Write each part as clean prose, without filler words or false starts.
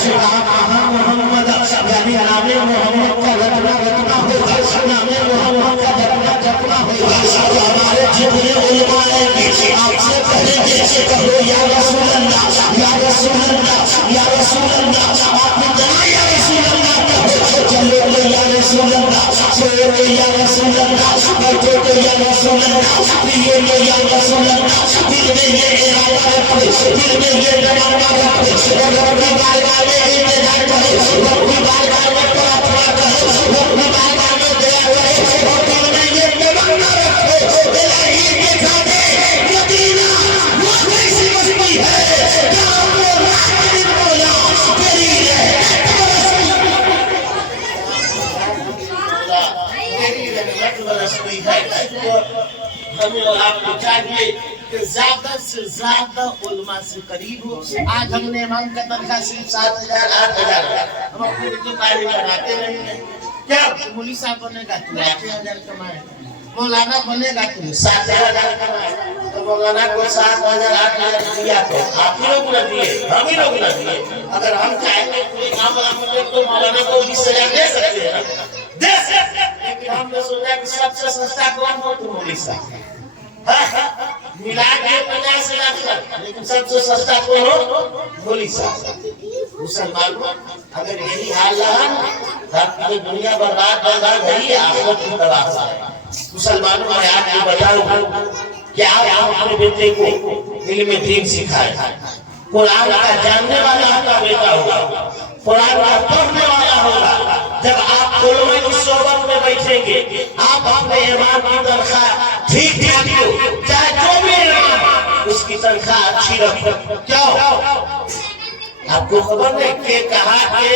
मोहम्मद यानी नामे मोहम्मद का रटना रटना होगा, नामे मोहम्मद का रटना रटना होगा। तो हमारे जितने उलमा आएंगे आपसे कहेंगे कहो या रसूल अल्लाह, या रसूल अल्लाह, या रसूल अल्लाह। आपने कहा या रसूल अल्लाह कहो, चलो या रसूल अल्लाह, चलो या रसूल अल्लाह, बैठो तो या रसूल अल्लाह, पियो तो या रसूल अल्लाह। दिल में ये इरादा रखो, दिल में ये तमन्ना रखो, और अपनी बारगाह में इंतजार करो, अपनी बारगाह में प्रार्थना करो, अपनी बारगाह में दया करो, और दिल में ये तमन्ना रखो इलाही के खाते मदीना वो कैसी बस्ती है जहाँ वो रात बोला तेरी रहमत बरसती है। हमें और आपको चाहिए कि ज्यादा से ज्यादा उलमा से करीब हो। आज हमने इमाम का तनख्वाह सिर्फ 7,000 8,000, हम अपनी रिश्तेदारी लगाते नहीं है। क्या मौलवी साहब बनेगा तो 8,000 कमाए, मौलाना बनेगा तो 7,000 कमाए। तो मौलाना को 7,000 8,000 दिया तो आप ही लोग न दिए, हम ही लोग न दिए। अगर हम चाहेंगे तो मौलाना को 20,000 दे सकते हैं, दे सकते। लेकिन हमने सोचा कि सबसे सस्ता कौन हो तो मौलवी साहब, मिला के 50,000 तक, लेकिन सबसे सस्ता कौन हो मौलवी साहब। मुसलमानों अगर यही हाल रहा तो दुनिया बर्बाद बर्बाद है, आखिरत की तबाह है। मुसलमानों मैं आपको बताऊं कि आप अपने बेटे को इल्म दीन सिखाएं। कुरान का जानने वाला आपका बेटा होगा, कुरान का पढ़ने वाला होगा। जब आप उलमा की सोबत में बैठेंगे आप अपने ईमान की तनख्वाह ठीक ठाक हो, चाहे जो भी ईमान उसकी तनख्वाह अच्छी रखो। क्यों आपको खबर नहीं कि कहा कि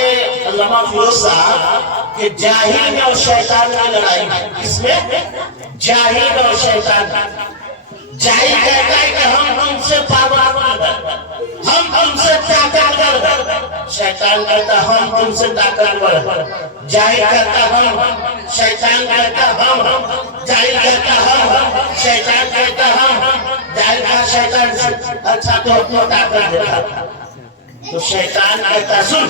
अल्लामा फिरोज साहब कि जाहिल में और शैतान की लड़ाई है। इसमें जाहिल और शैतान, जाहिल कहता है कि हम तुमसे पावरफुल हैं, हम तुमसे ताकतवर हैं। शैतान कहता हम तुमसे ताकतवर हैं। जाहिल कहता हम, शैतान कहता हम, जाहिल कहता हम, शैतान कहता हम। जाहिल का शैतान से अच्छा तो अपनी ताकत देता, तो शैतान कहता सुन,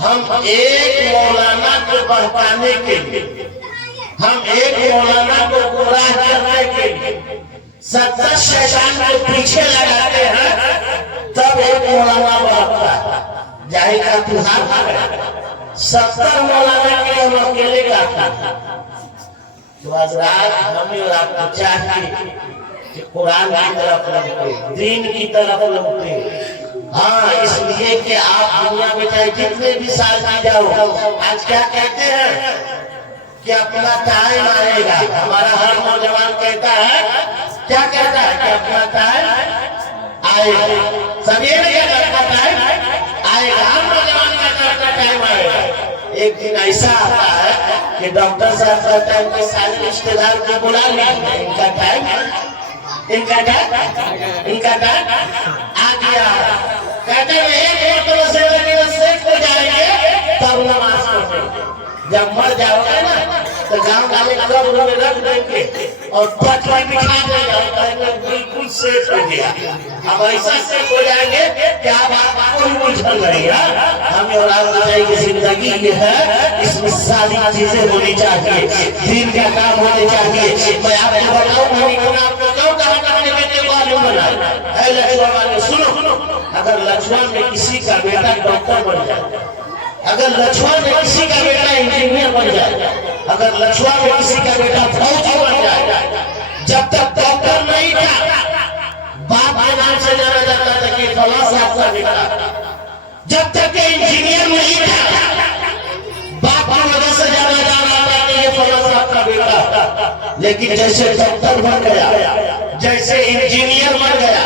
हम एक मौलाना को बहकाने के लिए, हम एक मौलाना को गुमराह करने के लिए 70 शैतान को पीछे लगाते हैं, तब एक मौलाना बहकता है। जाहिल का तू हाथ 70 मौलाना के हम अकेले गाता। तो आज रात हमें और आपको चाहिए कि कुरान की तरफ लौटे, दीन की तरफ लौटे। हाँ, इसलिए कि आप दुनिया में चाहे जितने भी साल की जाओ, आज क्या कहते हैं कि अपना टाइम आएगा। हमारा हर नौजवान कहता है, क्या कहता है कि अपना टाइम आएगा, सवेरे का टाइम आएगा, हर नौजवान का टाइम आएगा। एक दिन ऐसा आता है कि डॉक्टर साहब का टाइम के सारे रिश्तेदार को बुला लिया, इनका टाइम आ गया। कहते हैं एक हो जाएंगे तब नमाज पढ़ेंगे। जब मर जाओगे ना तो गांव वाले कब्र में रख देंगे और पटरी बिछा देंगे और कहेंगे बिल्कुल सेफ हो गया। अब ऐसा सेफ हो जाएंगे कि आप कोई उलझन नहीं है। हमें और आप बताइए जिंदगी ये है, इसमें सारी चीजें होनी चाहिए, दीन का काम होने चाहिए। मैं आपको बताऊं, आपको क्यों कहा बेटे को आलू बनाए। सुनो, अगर लक्ष्मण में किसी का बेटा डॉक्टर बन जाए, अगर लक्ष्मण में किसी का बेटा इंजीनियर बन जाए, अगर लक्ष्मण में किसी का बेटा फौजी बन जाए, जब तक डॉक्टर नहीं था बाप के नाम से जाना जाता था कि फलां साहब का बेटा। जब तक इंजीनियर नहीं था बाप की वजह से जाना जाता था कि ये फलां साहब का बेटा। लेकिन जैसे डॉक्टर बन गया, जैसे इंजीनियर बन गया,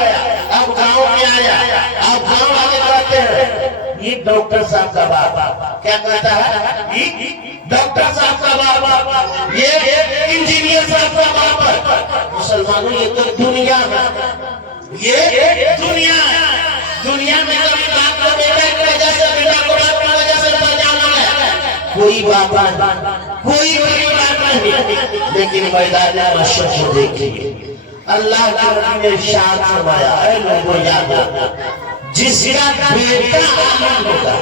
अब गांव में आया, अब गांव वाले कहते हैं ये डॉक्टर साहब का बाप। क्या कहता है? डॉक्टर साहब का बाप, ये इंजीनियर साहब का बाप। मुसलमानों ये तो दुनिया में, ये दुनिया में कभी बाप को बेटा की वजह से, बेटा को बाप की वजह से पहचाना है कोई बाप कोई बात नहीं। लेकिन मैदान महशर को देखिए, अल्लाह के नबी ने इरशाद फरमाया, ऐ लोगों याद रखो, जिसका बेटा आनंद होगा,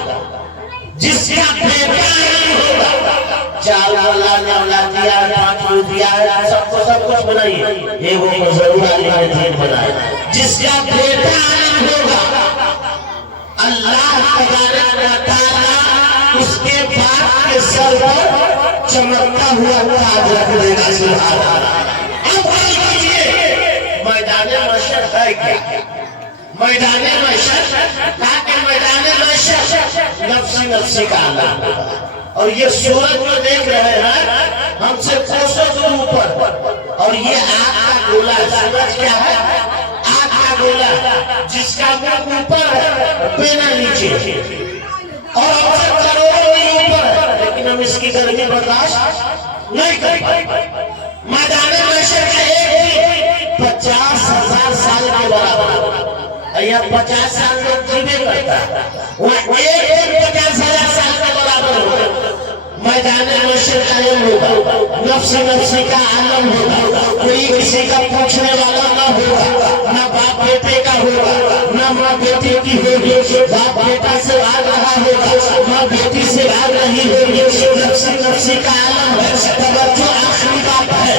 जिसका बेटा आनंद होगा, 4 वाला न्याला दिया, 5 दिया, सबको सब कुछ बनाइए, एगो को जरूर आलिम बनाए। जिसका बेटा आनंद होगा, अल्लाह तआला उसके बाप के सर पर चमकता हुआ ताज रख देगा। सुभान अल्लाह। अब मैदान महशर है क्या? मैदान महशर ताकि मैदान महशर नफ्सी नफ्सी का आलम होगा। और ये सूरज जो देख रहे हैं हमसे कोसों दूर ऊपर, और ये आग का गोला, सूरज क्या है? आग का गोला, जिसका मुंह ऊपर है, पेना नीचे, और हमसे करोड़ों मील ऊपर है, लेकिन हम इसकी गर्मी बर्दाश्त नहीं कर पाए। मैदान महशर का एक 50,000 साल के बराबर, या 50 साल लोग जीवे करता, वहाँ एक 50,000 साल के बराबर होगा। मैदान महशर कायम होगा, नफ्सी नफ्सी का आलम होगा, कोई किसी का पूछने वाला न होगा, न बाप बेटे का होगा, न माँ बेटी की होगी, बाप बेटा से भाग रहा होगा, माँ बेटी से भाग रही होगी, नफ्सी नफ्सी का आलम है। तवज्जो आखिरी बात है,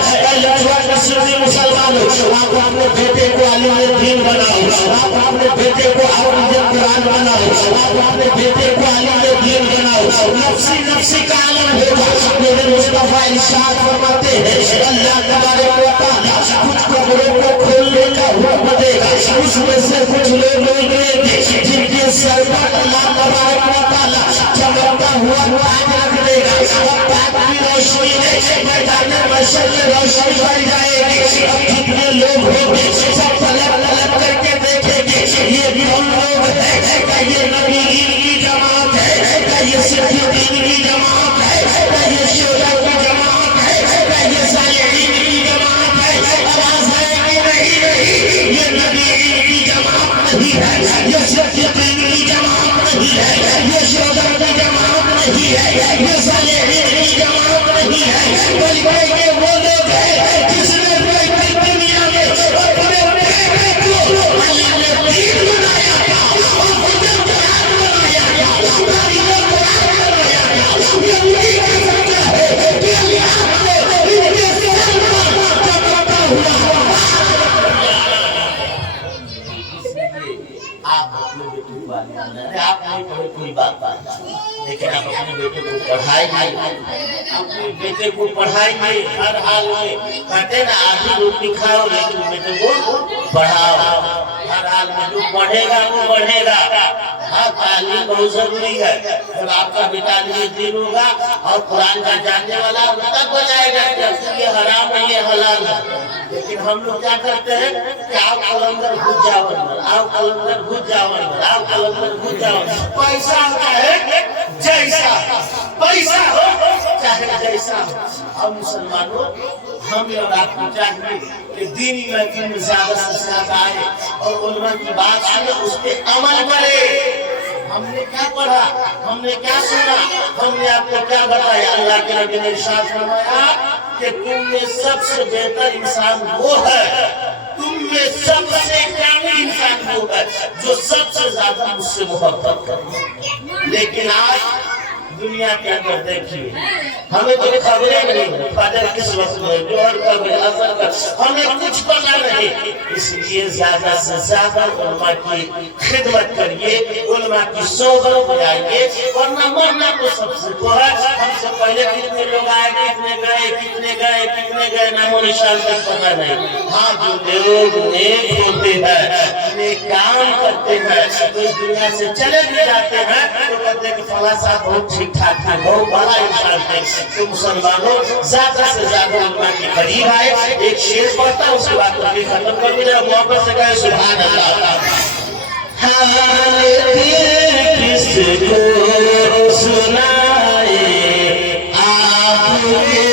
मुसलमानों, आप अपने बेटे को आलिम दीन बनाओ, आप अपने बेटे को हाफिज़ कुरान बनाओ, आप अपने बेटे को आलिम दीन बनाओ। नफ्सी नफ्सी का आलम होगा। मेरे मुस्तफा इरशाद फरमाते हैं, अल्लाह तबारक व तआला कुछ कब्रों को खोलने का हुक्म देगा, उसमें से कुछ लोग निकलेंगे जिनके सर पर अल्लाह तबारक व तआला चमकता हुआ ताज रख देगा, और ताज की रोशनी से मैदान महशर में रोशनी बढ़ जाएगी। अब जितने लोग होंगे सब पलट पलट करके देखेंगे, ये कौन लोग हैं? क्या ये नबी की जमात है? क्या ये सिद्दीकीन की जमात है? क्या ये शुहदा की जमात है? क्या ये सालिहीन की जमात है? आवाज है कि नहीं? ये नबी की जमात नहीं है, ये सिद्दीकीन की जमात नहीं है, ये शुहदा की जमात नहीं है, ये सालिहीन की जमात नहीं है, बल्कि ये वो लोग हैं जिसने दुनिया में अपने बेटे को अल्लाह ने दीन बनाया था, और मुझे कुरान बनाया था, ये कुरान बनाया था। ये वही कह सकता है कि अल्लाह ने इनके सर पर चमकता हुआ आप अपने बेटे को आप नहीं पढ़े कोई बात लेकिन आप अपने बेटे को पढ़ाइए, अपने बेटे को पढ़ाइए हर हाल में। कहते ना आधी रोटी खाओ लेकिन बेटे को पढ़ाओ, हर हाल में जो पढ़ेगा वो बढ़ेगा। हाँ, तालीम बहुत जरूरी है। जब आपका बेटा दीन होगा और कुरान का जानने वाला तब बताएगा कि ये हराम है ये हलाल है। लेकिन हम लोग क्या करते हैं कि आप कलंदर घुस जाओ, आप कलंदर घुस जाओ, आप कलंदर घुस जाओ। पैसा होता है जैसा, पैसा हो चाहे जैसा। हम मुसलमानों हम और आपको चाहिए कि दीनी महफिल में ज्यादा से ज्यादा आए और उलमा की बात आए उस पे अमल करे। हमने क्या पढ़ा, हमने क्या सुना, हमने आपको क्या बताया? अल्लाह के नबी ने इरशाद फरमाया कि तुम में सबसे बेहतर इंसान वो है, तुम में सबसे कामिल इंसान वो है जो सबसे ज्यादा मुझसे मोहब्बत करे। लेकिन आज दुनिया के अंदर देखिए, हमें तो खबरें नहीं, फजर किस वक्त में, जोहर कब है, असर कब, हमें कुछ पता नहीं। इसलिए ज्यादा से ज्यादा उलमा की खिदमत करिए, उलमा की सोहबत में आइए, वरना मरना तो सबसे को है। हमसे पहले कितने लोग आए, कितने गए, कितने गए, कितने गए, नामो निशान तक पता नहीं। हाँ, जो लोग नेक होते हैं, नेक काम करते हैं, तो इस दुनिया से चले भी जाते हैं तो कहते हैं कि फला साहब बहुत ठीक ठाक है, बहुत बड़ा इंसान है। तो मुसलमानों ज्यादा से ज्यादा उलमा के करीब आए। एक शेर पढ़ता हूँ, उसके बाद तो खत्म कर भी जरा मोहब्बत से कहे सुभान अल्लाह। हाल किसको सुनाए आपके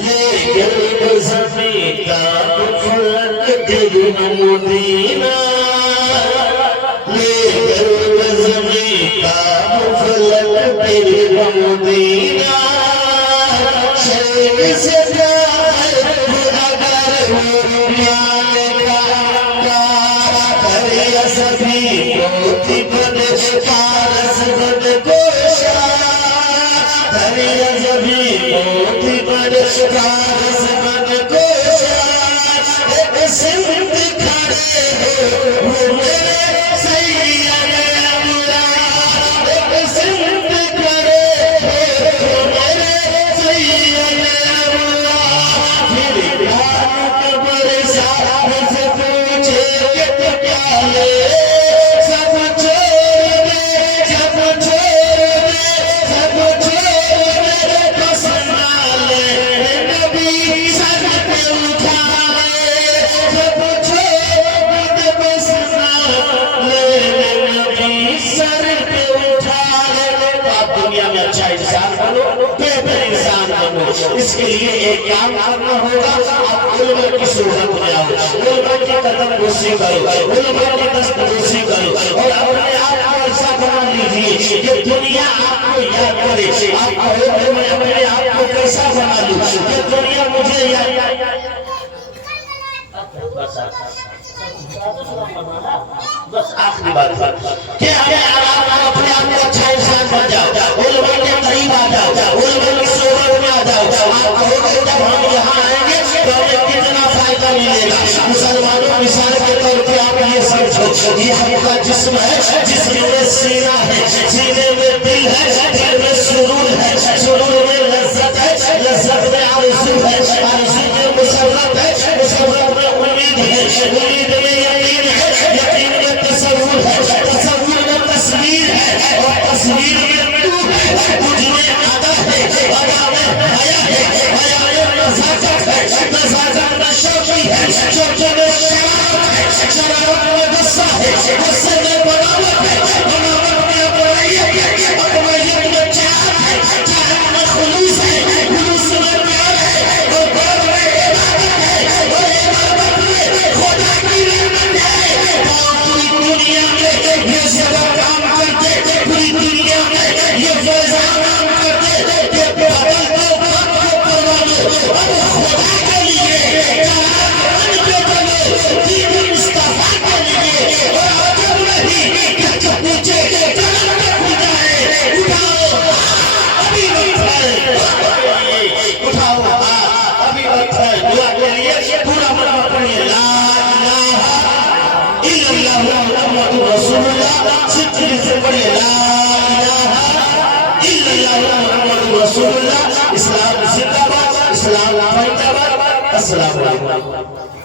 लेकिन ज़मीं का फलक दिल मदीना, लेकिन ज़मीं का फलक दिल मदीना, शेर से जाए अगर मान का करे सभी पोती बन पारस बन गोशा, करे सभी पोती बन पारस बन गोशा, एक सिमत खड़े हो वो मेरे सैयद अल्लाह, एक सिमत खड़े हो वो मेरे सैयद अल्लाह, फिर कब्र साहब से पूछे कि क्या ले, सब छोड़ दे, सब छोड़ दे, सब छोड़ दे, बस ना ले नबी सर पे उठा ले, सब छोड़ दे, बस ना ले नबी सर पे उठा ले। आप दुनिया में अच्छा इंसान बनो, बेहतर इंसान बनो, इसके लिए एक काम करना होगा, आप उलमा की सोहबत में आओ, उलमा की कदम गोशी करो, उलमा की दस्तगोशी करो, और अपने आप को ऐसा बना लीजिए कि दुनिया आपको याद करे। आप कहो मैं अपने आप को कैसा बना लूं कि दुनिया मुझे याद। बस आखिरी बात कि आप अपने आप को अच्छा इंसान बन जाओ, उलमा के करीब आ जाओ, उलमा की सोहबत में आ जाओ। आप कहोगे जब हम यहाँ आएंगे तो हमें कितना फायदा मिलेगा। मुसलमानों मिसाल के तौर पे आप ये समझो, ये आपका जिस्म है, जिस्म में सीना है, सीने में दिल है, दिल में सुरूर है, सुरूर में लज्जत है, लज्जत में आरज़ू है, आरज़ू में मुसर्रत है, मुसर्रत में उम्मीद है, उम्मीद में यकीन है, यकीन में तसव्वुर है, तसव्वुर में तस्वीर है, और तस्वीर में नूर है, नूर में अदा है, अदा में हया है, हया में नज़ाकत है, नज़ाकत में शौक़ी है, शौक़ी में शरारत है, शरारत में गुस्सा है, गुस्से में बनावट है, बनावट में अपनाइयत है, अपनाइयत में चाहत है, चाहत में खुलूस है, खुलूस में प्यार है, और प्यार में इबादत है, और इबादत में खुदा की रहमत है। पूरी दुनिया में ये सब काम करते, पूरी दुनिया में ये फैज़ान काम करते कि बादल को परवा लो, अब खुदा के लिए जहान पे बनो, दीन मुस्तफा के लिए, और अजब नहीं कि जो नीचे जन्नत में खुदा है। उठाओ अभी वक्त है, उठाओ अभी वक्त है, दुआ के लिए पूरा मरवा पढ़िए, ला इलाहा इल्लल्लाह मुहम्मदुर रसूलुल्लाह, सिद्दीक़ से पढ़िए, ला इलाहा इल्लल्लाह मुहम्मदुर रसूलुल्लाह। इस्लाम जिंदाबाद, इस्लाम जिंदाबाद। अस्सलाम वालेकुम।